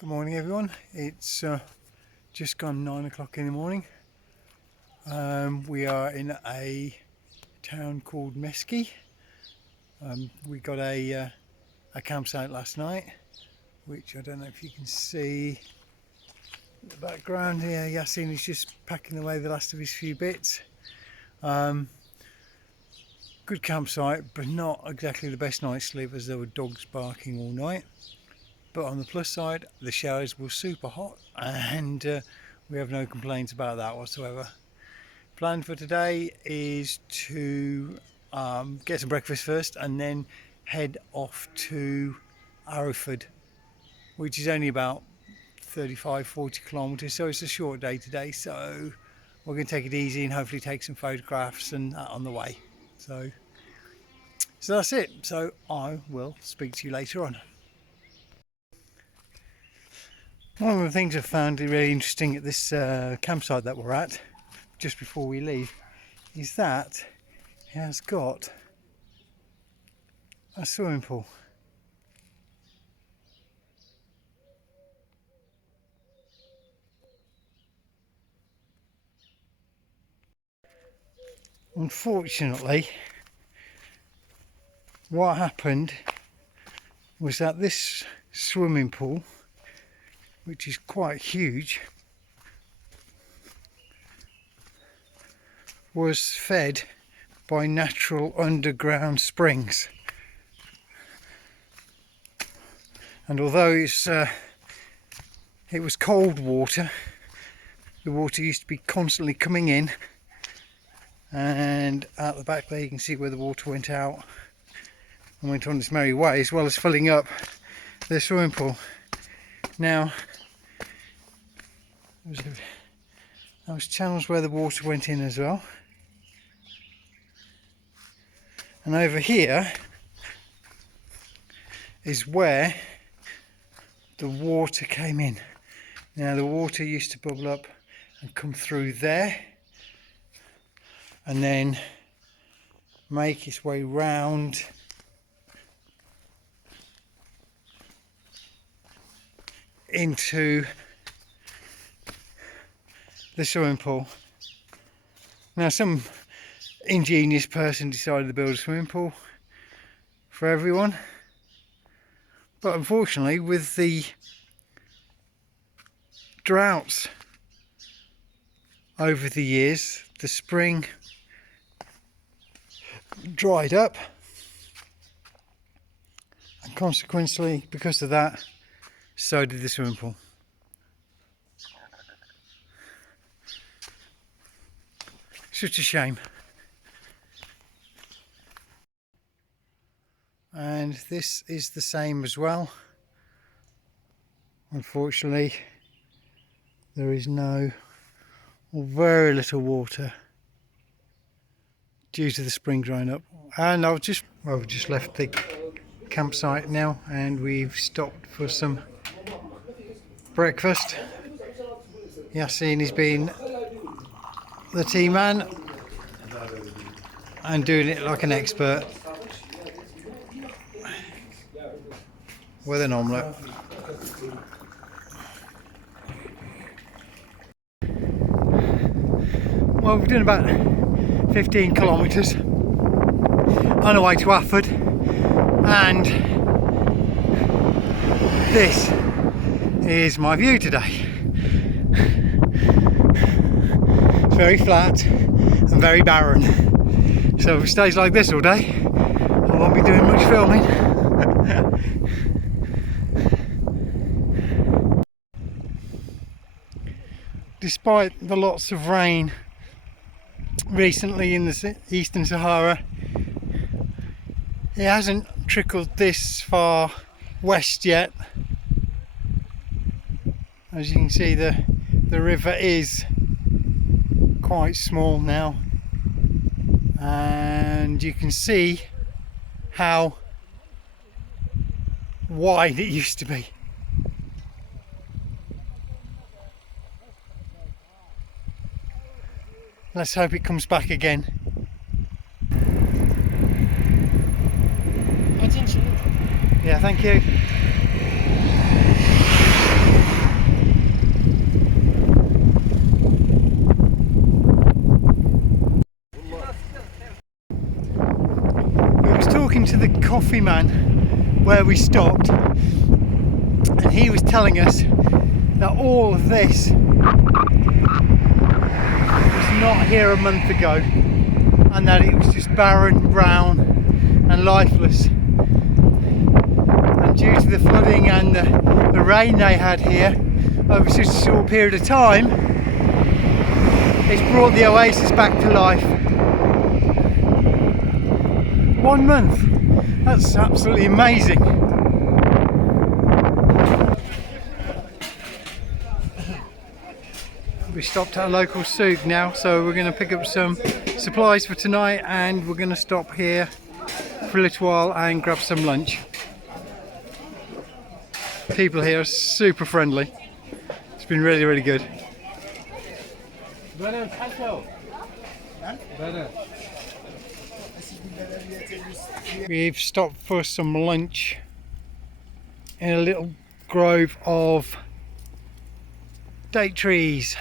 Good morning everyone, it's just gone 9 o'clock in the morning. We are in a town called Mesky. We got a campsite last night, which I don't know if you can see in the background here. Yassine is just packing away the last of his few bits. Good campsite, but not exactly the best night's sleep as there were dogs barking all night. But on the plus side, the showers were super hot and we have no complaints about that whatsoever. Plan for today is to get some breakfast first and then head off to Arrowford, which is only about 35-40 kilometres, so it's a short day today. So we're going to take it easy and hopefully take some photographs and that on the way. So that's it. So I will speak to you later on. One of the things I've found really interesting at this campsite that we're at, just before we leave, is that it has got a swimming pool. Unfortunately, what happened was that this swimming pool, which is quite huge, was fed by natural underground springs. And although it was cold water, the water used to be constantly coming in, and at the back there you can see where the water went out and went on its merry way, as well as filling up the swimming pool. Now, there was channels where the water went in as well, and over here is where the water came in. Now the water used to bubble up and come through there and then make its way round into the swimming pool. Now some ingenious person decided to build a swimming pool for everyone, but unfortunately with the droughts over the years, the spring dried up, and consequently because of that, so did the swimming pool. Such a shame. And this is the same as well. Unfortunately, there is no or very little water due to the spring drying up. And I've just left the campsite now, and we've stopped for some breakfast. Yassine has been the tea man and doing it like an expert with an omelette. Well, we've done about 15 kilometres on our way to Arrowford, and this is my view today. It's very flat and very barren, so if it stays like this all day, I won't be doing much filming. Despite the lots of rain recently in the Eastern Sahara, it hasn't trickled this far west yet. As you can see, the river is quite small now, and you can see how wide it used to be. Let's hope it comes back again. Yeah, thank you. coffee man where we stopped, and he was telling us that all of this was not here a month ago, and that it was just barren, brown and lifeless. And due to the flooding and the rain they had here over such a short period of time, it's brought the oasis back to life. 1 month, that's absolutely amazing. We stopped at a local souk now, so we're going to pick up some supplies for tonight, and we're going to stop here for a little while and grab some lunch. People here are super friendly. It's been really, really good. We've stopped for some lunch in a little grove of date trees.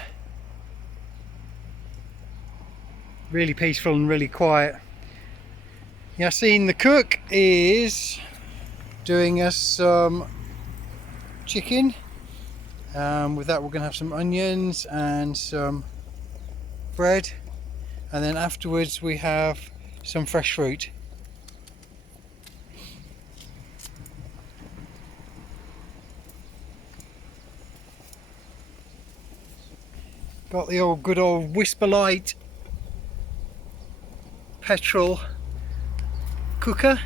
Really peaceful and really quiet. Yassine the cook is doing us some chicken. With that we're going to have some onions and some bread, and then afterwards we have some fresh fruit. Got the old good old Whisperlight petrol cooker.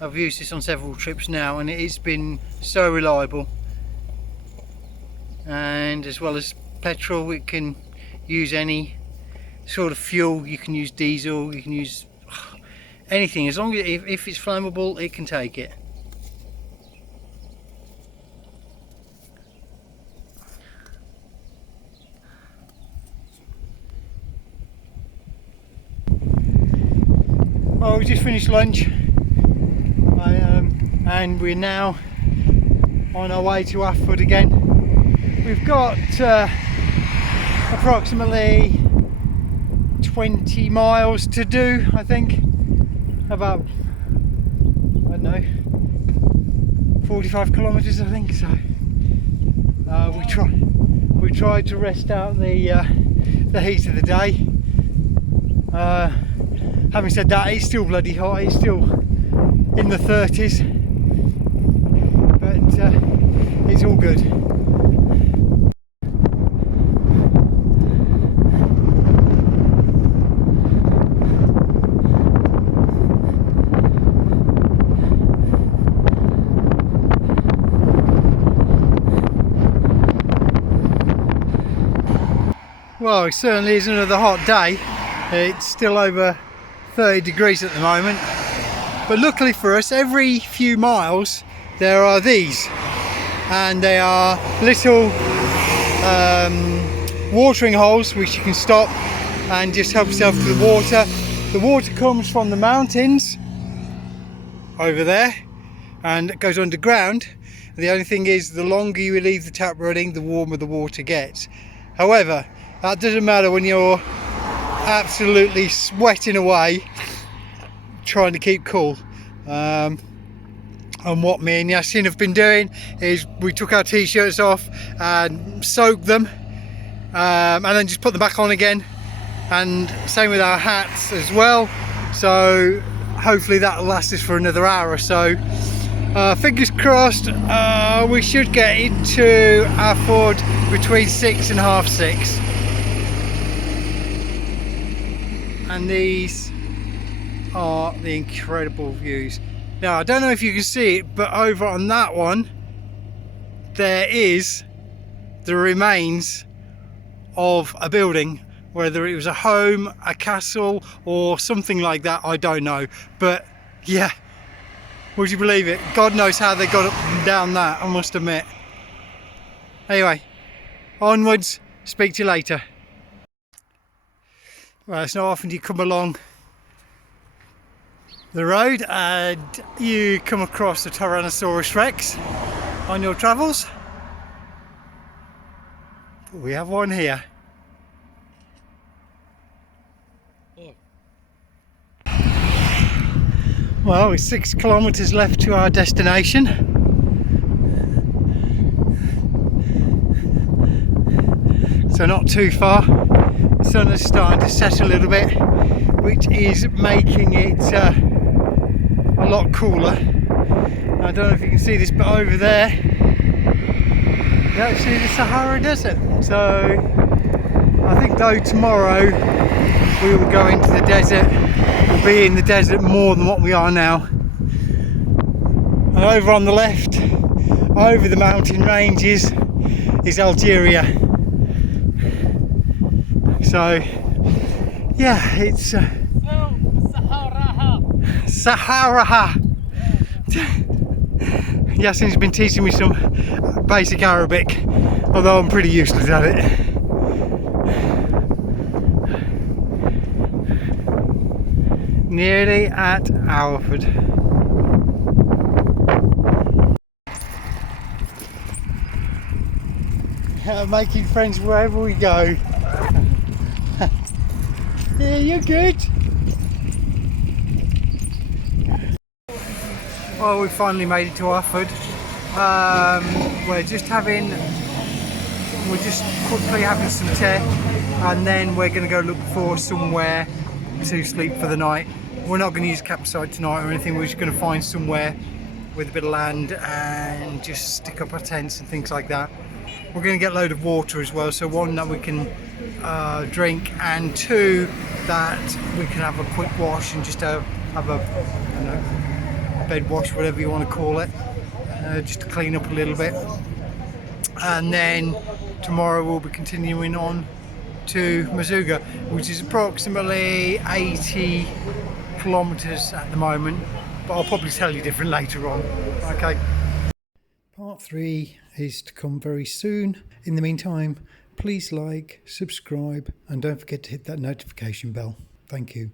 I've used this on several trips now, and it has been so reliable. And as well as petrol, it can use any sort of fuel. You can use diesel, you can use anything, as long as if it's flammable, it can take it. Well, we just finished lunch, and we're now on our way to Afud again. We've got approximately 20 miles to do, I think. About, I don't know, 45 kilometres I think. So we tried to rest out the heat of the day. Having said that, it's still bloody hot. It's still in the 30s, but it's all good. Well, it certainly is another hot day. It's still over 30 degrees at the moment, but luckily for us, every few miles there are these, and they are little watering holes which you can stop and just help yourself to the water. The water comes from the mountains over there and it goes underground. The only thing is, the longer you leave the tap running, the warmer the water gets. However, that doesn't matter when you're absolutely sweating away trying to keep cool. And what me and Yassine have been doing is we took our t-shirts off and soaked them, and then just put them back on again, and same with our hats as well. So hopefully that'll last us for another hour or so. Fingers crossed, we should get into Afud between 6 and half 6. And these are the incredible views. Now, I don't know if you can see it, but over on that one there is the remains of a building, whether it was a home, a castle or something like that, I don't know. But yeah, would you believe it? God knows how they got up and down that, I must admit. Anyway, onwards, speak to you later. Well, it's not often you come along the road and you come across a Tyrannosaurus Rex on your travels. But we have one here. Well, it's 6 kilometres left to our destination. So not too far. The sun is starting to set a little bit, which is making it a lot cooler. I don't know if you can see this, but over there you actually the Sahara Desert. So I think though tomorrow we will go into the desert, we'll be in the desert more than what we are now. And over on the left, over the mountain ranges, is Algeria. So yeah, it's Sahara. Yassine's been teaching me some basic Arabic, although I'm pretty useless at it. Nearly at Alford. Making friends wherever we go. Yeah, you're good. Well, we finally made it to Alford. We're just quickly having some tea, and then we're going to go look for somewhere to sleep for the night. We're not going to use a campsite tonight or anything. We're just going to find somewhere with a bit of land and just stick up our tents and things like that. We're going to get a load of water as well, so one that we can drink, and two that we can have a quick wash and just have a bed wash, whatever you want to call it, just to clean up a little bit. And then tomorrow we'll be continuing on to Mazuga, which is approximately 80 kilometers at the moment, but I'll probably tell you different later on. Okay. Part 3 is to come very soon. In the meantime, please like, subscribe, and don't forget to hit that notification bell. Thank you.